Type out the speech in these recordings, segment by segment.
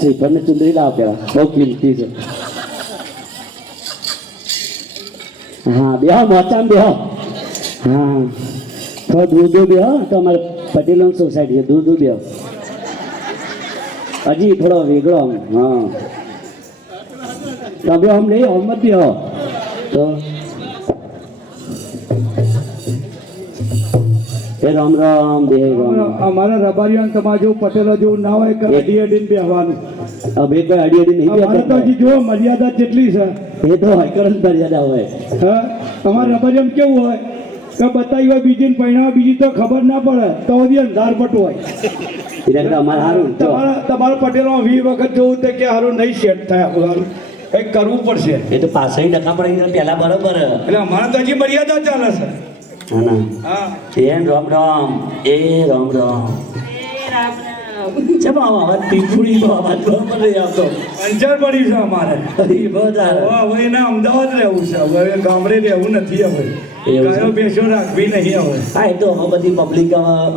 શ્રીફળને ચુંદડી લાવ પેલા બહુ કિંમતી છે. હા બેહો મોચામ બેહો. હા થોડો દૂર દૂર બેહો તો અમારે પટેલો સોસાયટી છે દૂર દૂર બેહો હજી થોડો વેગળો આમ. હા તમે આમ નહીં આમ જ બેહો તો રામ રામ બે અમારા રબારીઓ તમારે જેવું પટેલો જેવું ના હોય કે અડી અડીને બેહવાનું. હવે કોઈ અડી અડી નહીં અમારે તો હજી જો મર્યાદા જેટલી છે એ તો હકરત મર્યાદા હોય. હા તમારા રબારીઓમાં કેવું હોય કે બતાવી હોય બીજી પરિણામ બીજી તો ખબર ના પડે તો બધી અંધાર પટું હોય. અમારે સારું તમારા પટેલો 20 વખત જોવું તો કે સારું નહીં સેટ થાય સારું કંઈક કરવું પડશે. એ તો પાછળ ડખા પડી પેલા બરોબર એટલે અમારે તો હજી મર્યાદા ચાલે છે. હા રામ રામ એ રામ રામ ચમ અવાજ પીપુડી અવાજ બરોબર નહીં આવતો. અંજાર પડી છે અમારે હવે એને અમદાવાદ રહેવું છે હવે ગામડે રહેવું નથી હવે ગાયો બેસો રાખવી નહીં હવે. હા એ તો હવે બધી પબ્લિક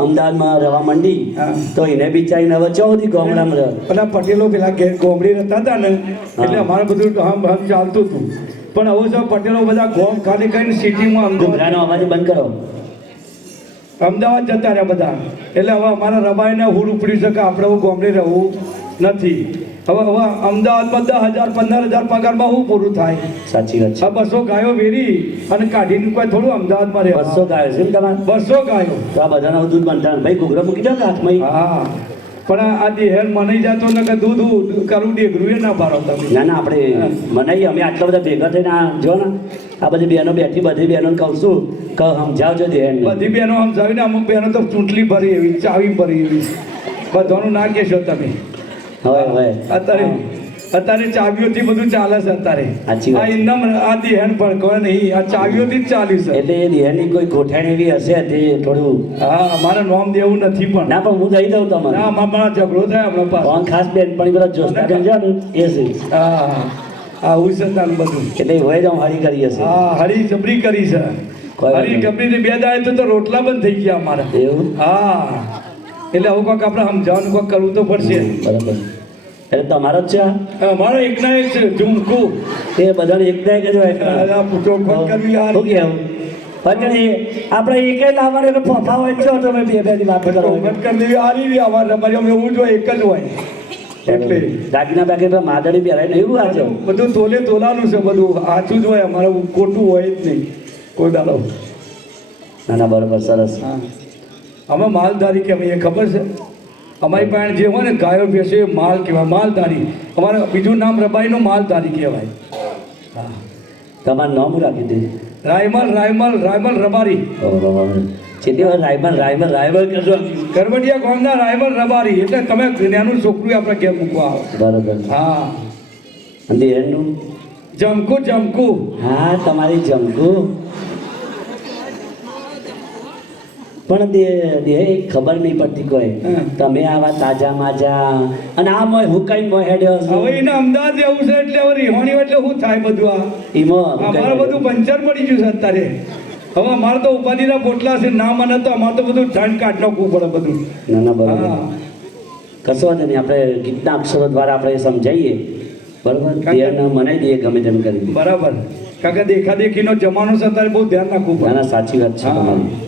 અમદાવાદમાં રહેવા માંડી તો એને બિચારીને હવે ચૌધી ગામડામાં રહે. પેલા પટેલો પેલા ગોમડી રહેતા હતા ને એટલે અમારે બધું હમ ચાલતું હતું. પણ હવે તો પટેલો બધા ગોમ ખાલી કરીને સિટીમાં અમદાવાદ અવાજ બંધ કરો અમદાવાદ જતા રહ્યા બધા. એટલે હવે અમારા રબાઈને હુડ ઉપડ્યું છે કે આપણે હું ગોમડે રહેવું નથી. હવે અમદાવાદમાં 10,000 15,000 પગારમાં શું પૂરું થાય? સાચી વાત છે. 200 ગાયો વેરી અને કાઢીને કોઈ થોડું અમદાવાદમાં રહે. 200 ગાયો છે તમારે? 200 ગાયો તો આ બધાના દૂધ બનતા ભાઈ ઘૂઘરા મૂકી દો હાથમાં. હા પણ આ દેહેર મનાઈ જતો ને કે દૂધ કરવું ડેગરું ના પાડો તમે. ના ના આપણે મનાઈએ અમે આટલા બધા ભેગા થઈને જો ને આ બધી બહેનો બેઠી બધી બહેનો કહું છું કે સમજાવજો દેહેર. બધી બહેનો સમજાવીને અમુક બહેનો તો ચૂંટલી ભરી એવી ચાવી ભરી એવી બધાનું ના કહેશો તમે. હવે અત્યારે ચાવીઓથી બધું ચાલે છે અત્યારે. આ ઇન્દમ આ દેહેન પણ કોઈ નહીં આ ચાવીઓથી જ ચાલ્યું છે. એટલે એ દેહેરની કોઈ ગોઠાણ એવી હશે તે થોડું. હા મારે નોમ દેવું નથી પણ. ના પણ હું દઈ દઉં તમારે. ના મારા ઝઘડો થાય આપણા પાસે. ખાસ બેન પણ બધા જોસ્તા બેન છે ને એ છે. હા આવું છે તારું બધું. એટલે હોય જ હરી કરી હશે. હા હરી જબરી કરી છે. હરી જબરી 2 દાડે તો રોટલા બંધ થઈ ગયા અમારા. એવું? હા એટલે આવું કોઈક આપણે સમજાવવાનું કોઈક કરવું તો પડશે. બરાબર. એટલે તમારો જ છે? મારો એકના એક છે ઝુમકુ. તે બધાને એકના એક જ હોય. પૂછો ખોટ કરવી યાર. શું કેવું પછી આપણે એક લાવવાનું એટલે ફોફા હોય છો તમે બે ની વાત કરો. ખોટ કરવી આરી અમારે અમારે એવું જો એક જ હોય એટલે દાગીના બાકી માદડી પહેરાય ને એવું આજે બધું તોલાનું છે બધું સાચું જ હોય અમારે ખોટું હોય જ નહીં કોઈ દાડો. ના ના બરાબર સરસ. હા અમે માલધારી કહેવાય ખબર છે. અમારી પાસે જે હોય ને ગાયો ભેંસો એ માલ કહેવાય માલધારી. અમારે બીજું નામ રબાઈનું માલધારી કહેવાય. હા તમારું નામ રાખી દે. રાયમલ રાયમલ રાયમલ રબારી. જેથી વાર રાયમલ રાયમલ રાયમલ કરજો. ગરબડિયા ગામના રાયમલ રબારી એટલે તમે નાનું છોકરું આપણે ઘેર મૂકવા આવો. બરોબર. હા અને એનું જમકુ જમકુ. હા તમારી જમકુ પણ દે ખબર નહીં પડતી કોઈ. તમે આવા તાજા માજા અને આ મોય હુકાઈ મોય હેડ્યો છો. હવે એને અમદાવાદ રહેવું છે એટલે હવે રિહોણી એટલે શું થાય બધું આ ઈમાં અમારે બધું પંચર પડી ગયું છે અત્યારે. હવે અમારે તો ઉપાધિના પોટલા છે ના મને તો અમારે તો બધું ઠંડ કાઢ નાખવું પડે બધું. ના ના બરોબર. હા કશો વાંધો નહીં, આપણે ગીતના અક્ષરો દ્વારા આપણે સમજાવીએ. બરોબર. દેહને મનાઈ દઈએ ગમે તેમ કરી. બરાબર. કારણ કે દેખાદેખીનો જમાનો છે અત્યારે બહુ ધ્યાન રાખવું ના પડે. ના સાચી વાત છે હા. તમારી.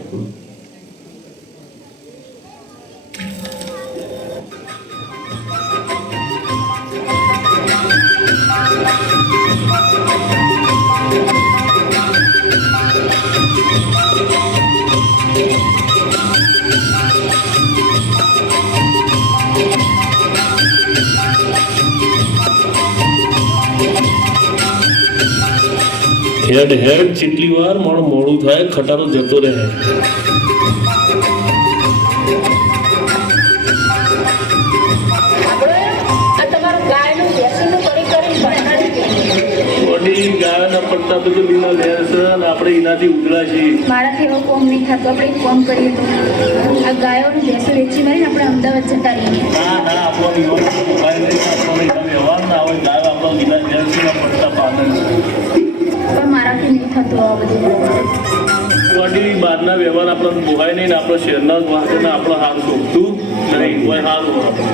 હેડ હેડ જેટલી વાર મોડું થાય ખટારો જતો રહે. વડી ગાયના પટ્ટા બધું લીલા લેર છે અને આપણે એનાથી ઉઘડા છીએ. મારાથી એવો કોમ નહીં થતો. આપણે એક કોમ કરીએ તો આ ગાયોનું ભેંસો વેચી મારીને આપણે અમદાવાદ જતા રહીએ. ના ના આપણો વ્યવહાર ના હોય. ગાય આપણો લીલા લેર છે પટ્ટા પાદર છે. પણ મારાથી નહીં થતું આ બધું. વડી બહારના વ્યવહાર આપણને બોહાય નહીં ને આપણો શહેરના વાસને આપણો હાર શોભતું નહીં કોઈ સારું આપણે.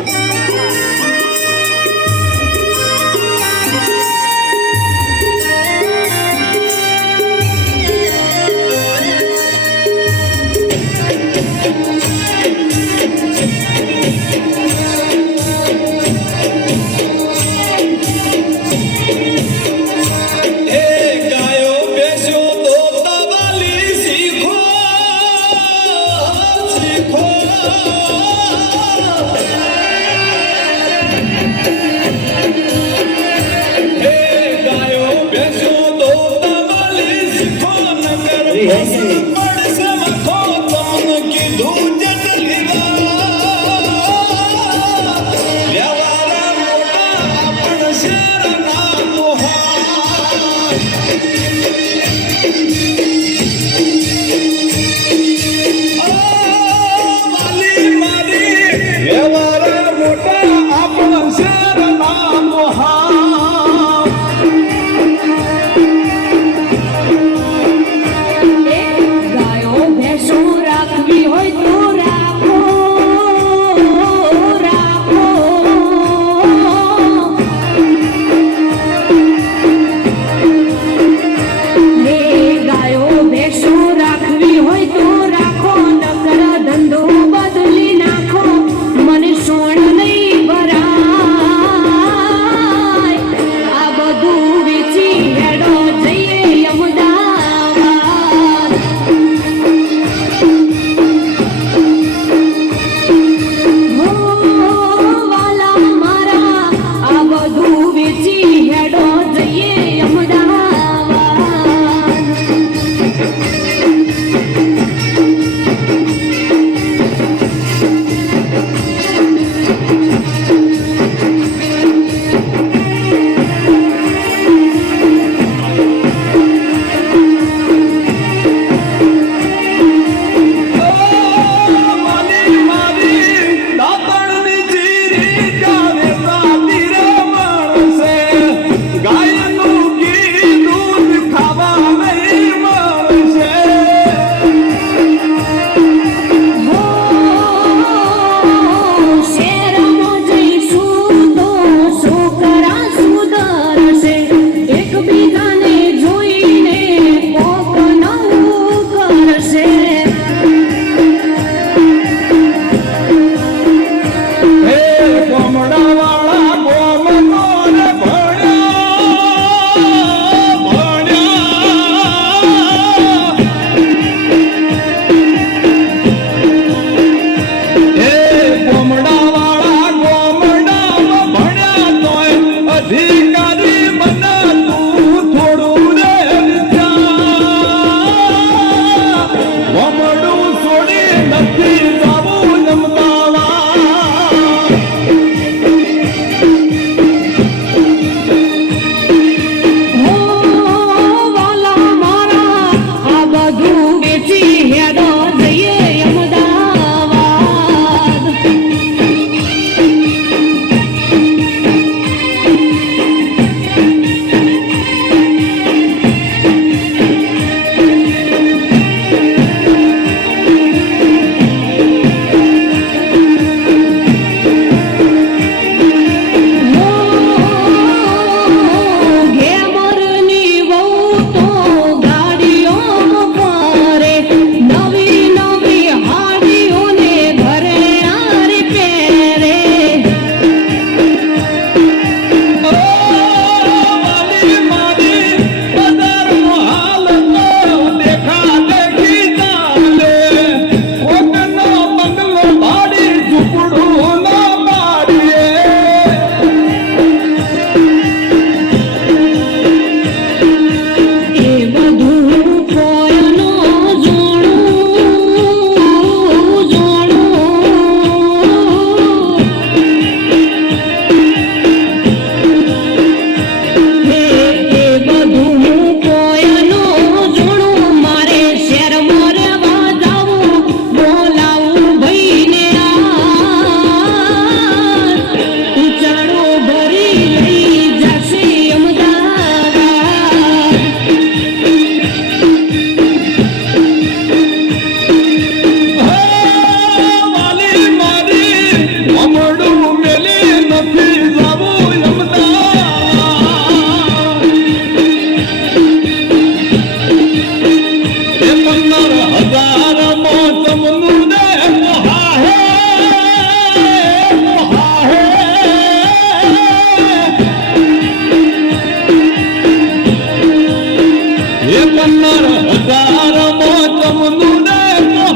એ 15,000 મોતમનું ને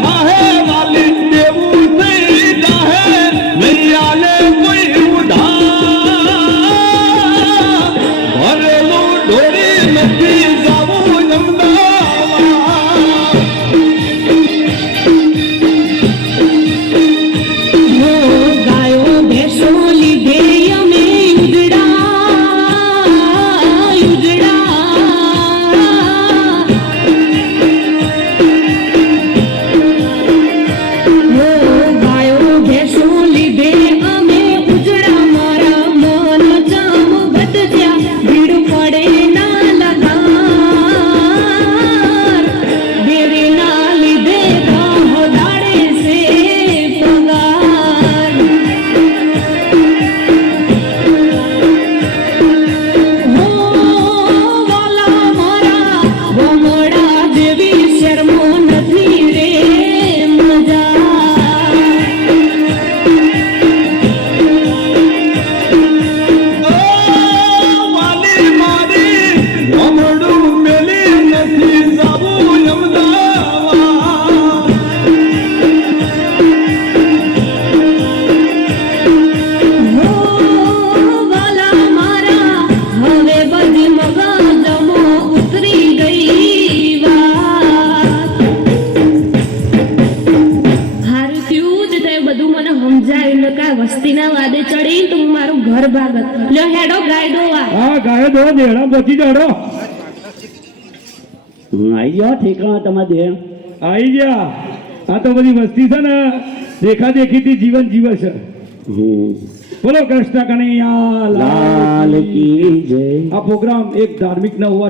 હાહે વાલી દેવું થઈ જાહે નહીં આલે કોઈ ઉધાર ભરેલું ઢોળી નથી જાવું અમદાવાદ ગાયો ભેંસો લીધે અમે ગાયો ભેંસો લીધે અમે ઉજડા મારા મન જામ વધ્યા ભીડ પડે ના લગાર દેવીના લીધે રાહ દાડે છે પગાર હો વાલા મારા વમડા દેવી શર્મો નથી રે મજા વાલી મારી વમડું મેલી નથી જાવું અમદાવાદ હો વાલા મારા હવે બધી મગજમો ઉતરી ગઈ વાત હારું થયું જ તે બધું મને સમજાયું ને કા વસ્તીના વાદે ચડી તો હું મારું ઘર ભાગત લ્યો હેડો ગાયડો આ હા ગાયો દો દેડા પહોંચી જાડો આવી જાઓ ઠેકાણા તમારે દેહ આવી ગયા આ તો બધી વસ્તી છે ને દેખા દેખીથી જીવન જીવે છે બોલો કૃષ્ણ કનૈયા લાલ લાલ કી. કી જય આ પ્રોગ્રામ એક ધાર્મિક ન હોવા